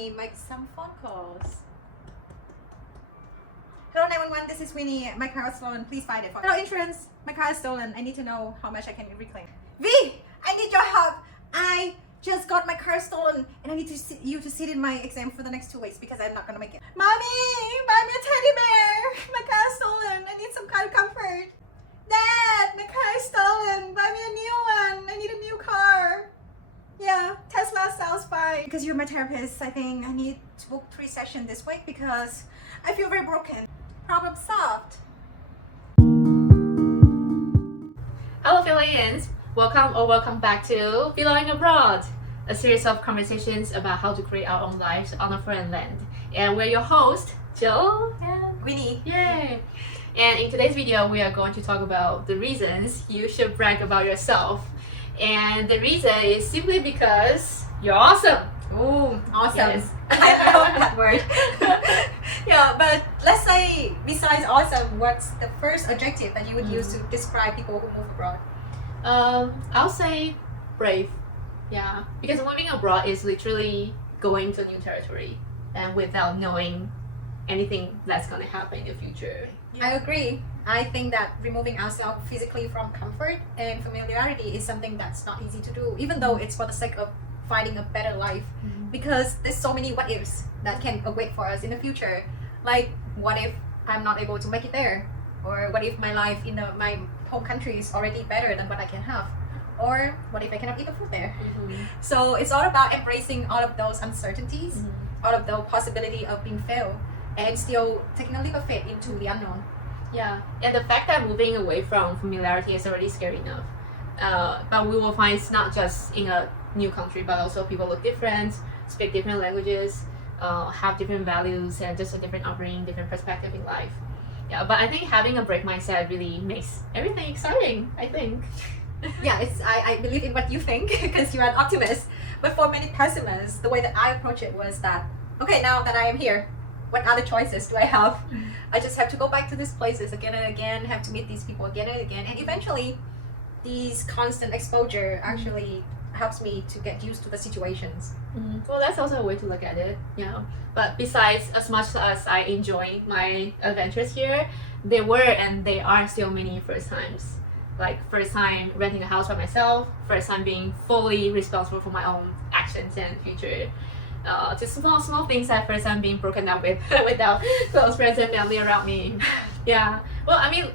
me make some phone calls. Hello 911, this is Winnie. My car is stolen. Please find it. Hello insurance. My car is stolen. I need to know how much I can reclaim. V, I need your help. I just got my car stolen and I need you to sit in my exam for the next 2 weeks because I'm not gonna make it. Mommy, buy me a teddy bear. My car is stolen. I need some kind of comfort. Dad, my car is stolen. Buy me a new one. I need a new car. Yeah, Tesla sounds fine. Because you're my therapist, I think I need to book 3 sessions this week because I feel very broken. Problem solved. Hello Philians, welcome back to Belonging Abroad, a series of conversations about how to create our own lives on a foreign land. And we're your hosts, Jill and Winnie. Yay! And in today's video, we are going to talk about the reasons you should brag about yourself. And the reason is simply because you're awesome. Ooh, awesome. Yes. I love that word. Yeah, but let's say besides awesome, what's the first adjective that you would use to describe people who move abroad? I'll say brave. Yeah, because moving abroad is literally going to a new territory and without knowing anything that's going to happen in the future. Yeah. I agree. I think that removing ourselves physically from comfort and familiarity is something that's not easy to do, even though it's for the sake of finding a better life, because there's so many what ifs that can await for us in the future. Like, what if I'm not able to make it there? Or what if my life in my home country is already better than what I can have? Or what if I cannot eat the food there? So it's all about embracing all of those uncertainties, all of the possibility of being failed, and still taking a leap of faith into the unknown. Yeah, and the fact that moving away from familiarity is already scary enough. But we will find it's not just in a new country, but also people look different, speak different languages, have different values, and just a different upbringing, different perspective in life. Yeah, but I think having a break mindset really makes everything exciting, I think. Yeah, I believe in what you think because you're an optimist. But for many pessimists, the way that I approach it was that, okay, now that I am here, what other choices do I have? I just have to go back to these places again and again, have to meet these people again and again, and eventually these constant exposure actually helps me to get used to the situations. Well, that's also a way to look at it. Yeah, but besides, as much as I enjoy my adventures here, there were and there are still many first times. Like first time renting a house by myself, first time being fully responsible for my own actions and future. Just small things that first time being broken up with without close friends and family around me. Yeah, well, I mean,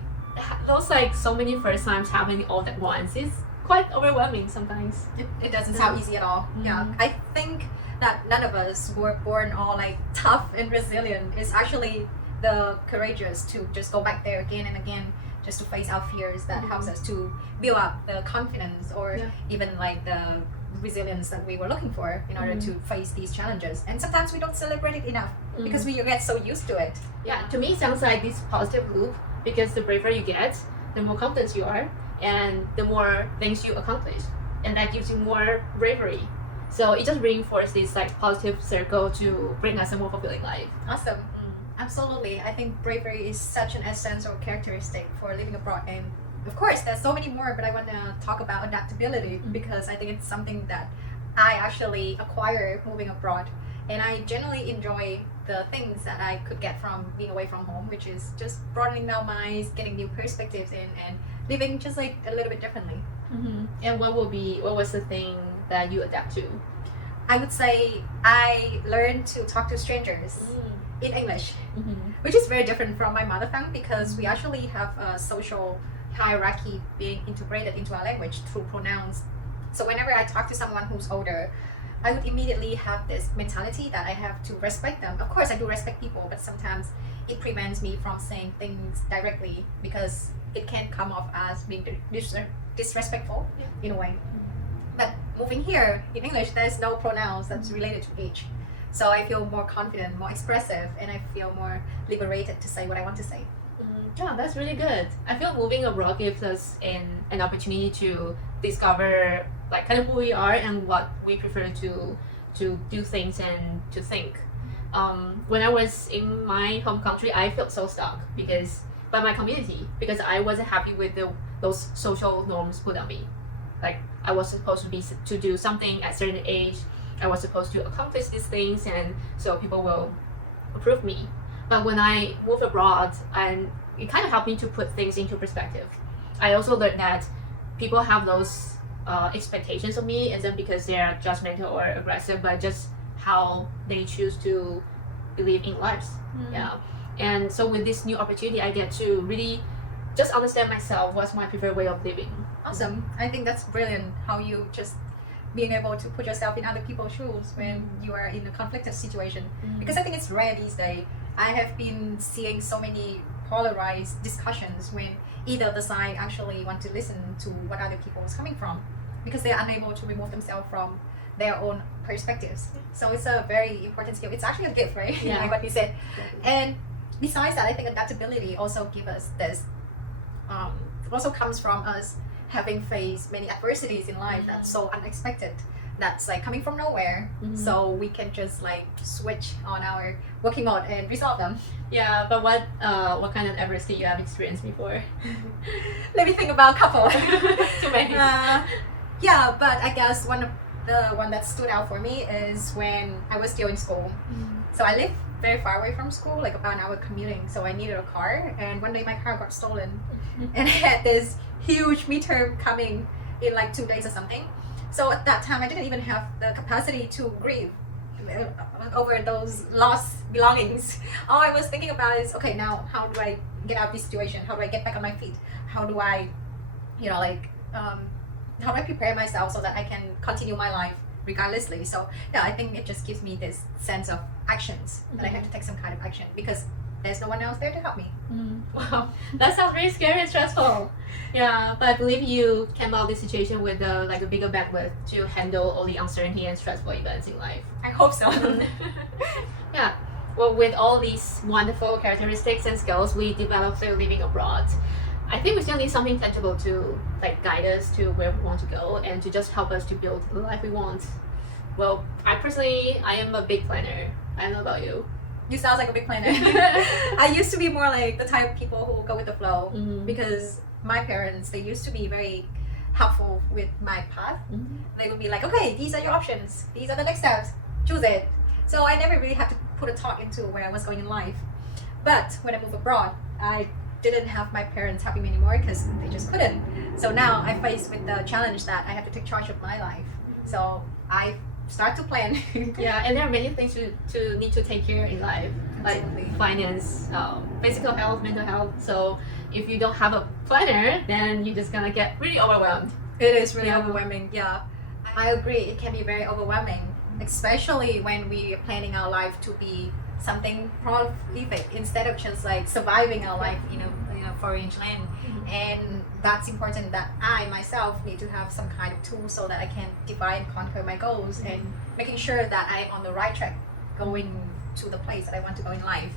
those like so many first times happening all at once is quite overwhelming sometimes. It doesn't sound easy at all. Yeah, I think that none of us who were born all like tough and resilient is actually the courageous to just go back there again and again just to face our fears. That helps us to build up the confidence or even like the resilience that we were looking for in order to face these challenges. And sometimes we don't celebrate it enough because we get so used to it. Yeah, to me it sounds like this positive loop, because the braver you get, the more confident you are, and the more things you accomplish, and that gives you more bravery. So it just reinforces this like positive circle to bring us a more fulfilling life. Awesome. Absolutely. I think bravery is such an essential characteristic for living abroad, and of course there's so many more, but I want to talk about adaptability because I think it's something that I actually acquired moving abroad, and I generally enjoy the things that I could get from being away from home, which is just broadening our minds, getting new perspectives in, and living just like a little bit differently. And what was the thing that you adapt to? I would say I learned to talk to strangers in English, which is very different from my mother tongue because we actually have a social hierarchy being integrated into our language through pronouns. So whenever I talk to someone who's older, I would immediately have this mentality that I have to respect them. Of course I do respect people, but sometimes it prevents me from saying things directly because it can come off as being disrespectful in a way. But moving here in English, there's no pronouns that's related to age. So I feel more confident, more expressive, and I feel more liberated to say what I want to say. Yeah, that's really good. I feel moving abroad gives us an opportunity to discover like kind of who we are and what we prefer to do things and to think. When I was in my home country, I felt so stuck by my community because I wasn't happy with those social norms put on me. Like I was supposed to do something at a certain age, I was supposed to accomplish these things, and so people will approve me. But when I moved abroad, and it kind of helped me to put things into perspective. I also learned that people have those expectations of me, and then because they're judgmental or aggressive, but just how they choose to believe in lives. Yeah. And so with this new opportunity, I get to really just understand myself, what's my preferred way of living. Awesome. I think that's brilliant how you just being able to put yourself in other people's shoes when you are in a conflicted situation. Because I think it's rare these days. I have been seeing so many polarized discussions when either the side actually want to listen to what other people is coming from because they are unable to remove themselves from their own perspectives. So it's a very important skill. It's actually a gift, right? Yeah. Like what you said. And besides that, I think adaptability also give us this, also comes from us having faced many adversities in life that's so unexpected, that's like coming from nowhere. So we can just like switch on our working mode and resolve them. Yeah, but what kind of adversity you have experienced before? Let me think about a couple. Too many. Yeah, but I guess the one that stood out for me is when I was still in school. So I lived very far away from school, like about an hour commuting. So I needed a car, and one day my car got stolen, and I had this huge midterm coming in like 2 days or something. So at that time, I didn't even have the capacity to grieve over those lost belongings. All I was thinking about is, okay, now how do I get out of this situation? How do I get back on my feet? How do I, how do I prepare myself so that I can continue my life regardlessly? So yeah, I think it just gives me this sense of actions that I have to take some kind of action because there's no one else there to help me. Wow, that sounds very scary and stressful. Yeah, but I believe you came out of this situation with a bigger bandwidth to handle all the uncertainty and stressful events in life. I hope so. Yeah. Well, with all these wonderful characteristics and skills we developed through living abroad, I think we still need something tangible to like guide us to where we want to go and to just help us to build the life we want. Well, I am a big planner. I don't know about you. You sound like a big planner. I used to be more like the type of people who go with the flow because my parents, they used to be very helpful with my path. They would be like, okay, these are your options. These are the next steps. Choose it. So I never really had to put a thought into where I was going in life. But when I moved abroad, I didn't have my parents helping me anymore because they just couldn't. So now I faced with the challenge that I have to take charge of my life. So I start to plan. Yeah, and there are many things to need to take care in life, Absolutely. like finance, physical health, mental health. So if you don't have a planner, then you're just gonna get really overwhelmed. It is really overwhelming. Yeah, I agree. It can be very overwhelming, especially when we are planning our life to be something prolific instead of just like surviving our life in a foreign land. And that's important that I myself need to have some kind of tool so that I can define and conquer my goals and making sure that I'm on the right track going to the place that I want to go in life.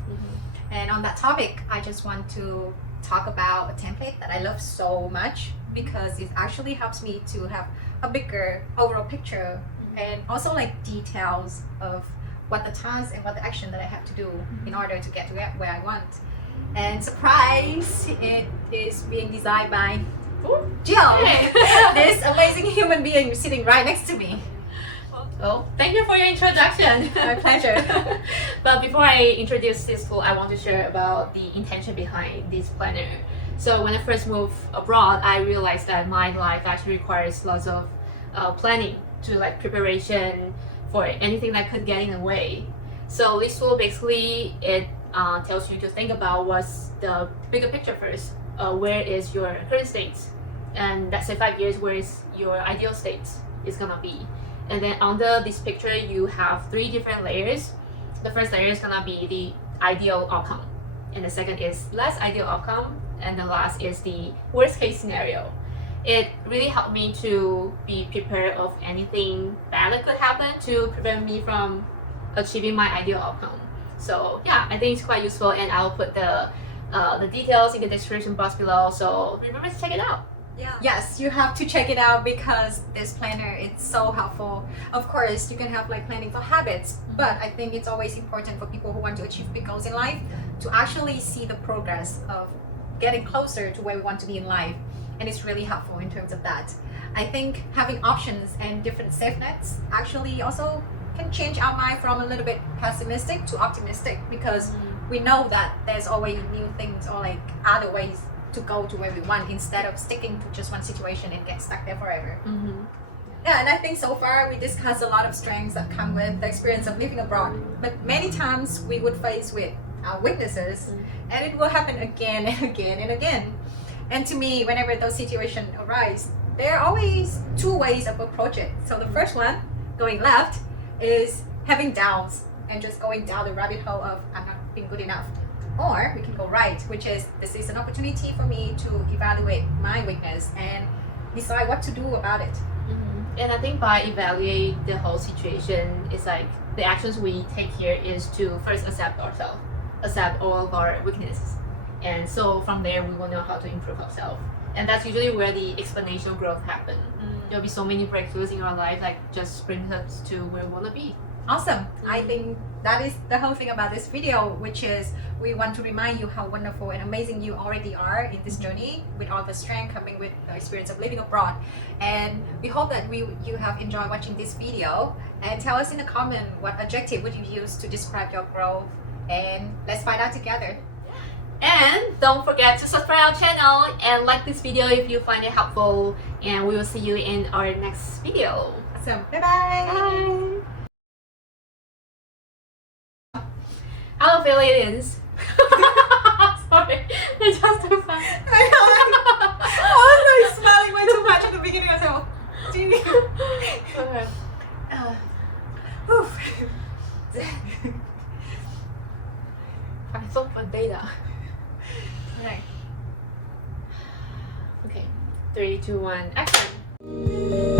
And on that topic, I just want to talk about a template that I love so much because it actually helps me to have a bigger overall picture and also like details of what the task and what the action that I have to do in order to get where I want. And surprise, it is being designed by Jill, this amazing human being sitting right next to me. Well, thank you for your introduction. My pleasure. But before I introduce this tool, I want to share about the intention behind this planner. So when I first moved abroad, I realized that my life actually requires lots of planning to like preparation for anything that could get in the way. So this tool basically it tells you to think about what's the bigger picture first. Where is your current state, and let's say 5 years, where is your ideal state is gonna be. And then under this picture, you have 3 different layers. The first layer is gonna be the ideal outcome, and the second is less ideal outcome, and the last is the worst case scenario. It really helped me to be prepared of anything bad that could happen to prevent me from achieving my ideal outcome. So yeah, I think it's quite useful, and I'll put the details in the description box below. So remember to check it out. Yeah. Yes, you have to check it out because this planner, it's so helpful. Of course, you can have like planning for habits, but I think it's always important for people who want to achieve big goals in life to actually see the progress of getting closer to where we want to be in life. and it's really helpful in terms of that. I think having options and different safe nets actually also can change our mind from a little bit pessimistic to optimistic, because we know that there's always new things or like other ways to go to where we want, instead of sticking to just one situation and get stuck there forever. Yeah, and I think so far we discussed a lot of strengths that come with the experience of living abroad, but many times we would face with our weaknesses, and it will happen again and again and again. And to me, whenever those situations arise, there are always two ways of approach it. So the first one, going left, is having doubts and just going down the rabbit hole of I'm not being good enough. Or we can go right, which is this is an opportunity for me to evaluate my weakness and decide what to do about it. And I think by evaluate the whole situation, it's like the actions we take here is to first accept ourselves, accept all of our weaknesses. And so from there, we will know how to improve ourselves. And that's usually where the exponential growth happens. There'll be so many breakthroughs in our life, like just brings us to where we want to be. Awesome. I think that is the whole thing about this video, which is we want to remind you how wonderful and amazing you already are in this journey, with all the strength coming with the experience of living abroad. And we hope that you have enjoyed watching this video, and tell us in the comment what adjective would you use to describe your growth, and let's find out together. And don't forget to subscribe our channel and like this video if you find it helpful, and we will see you in our next video. Awesome. Bye-bye. Bye. Hello, aliens. Sorry, it's just too fun. I was like smiling way too much at the beginning. I was like, I thought for data. Right. Okay, 3, 2, 1, action.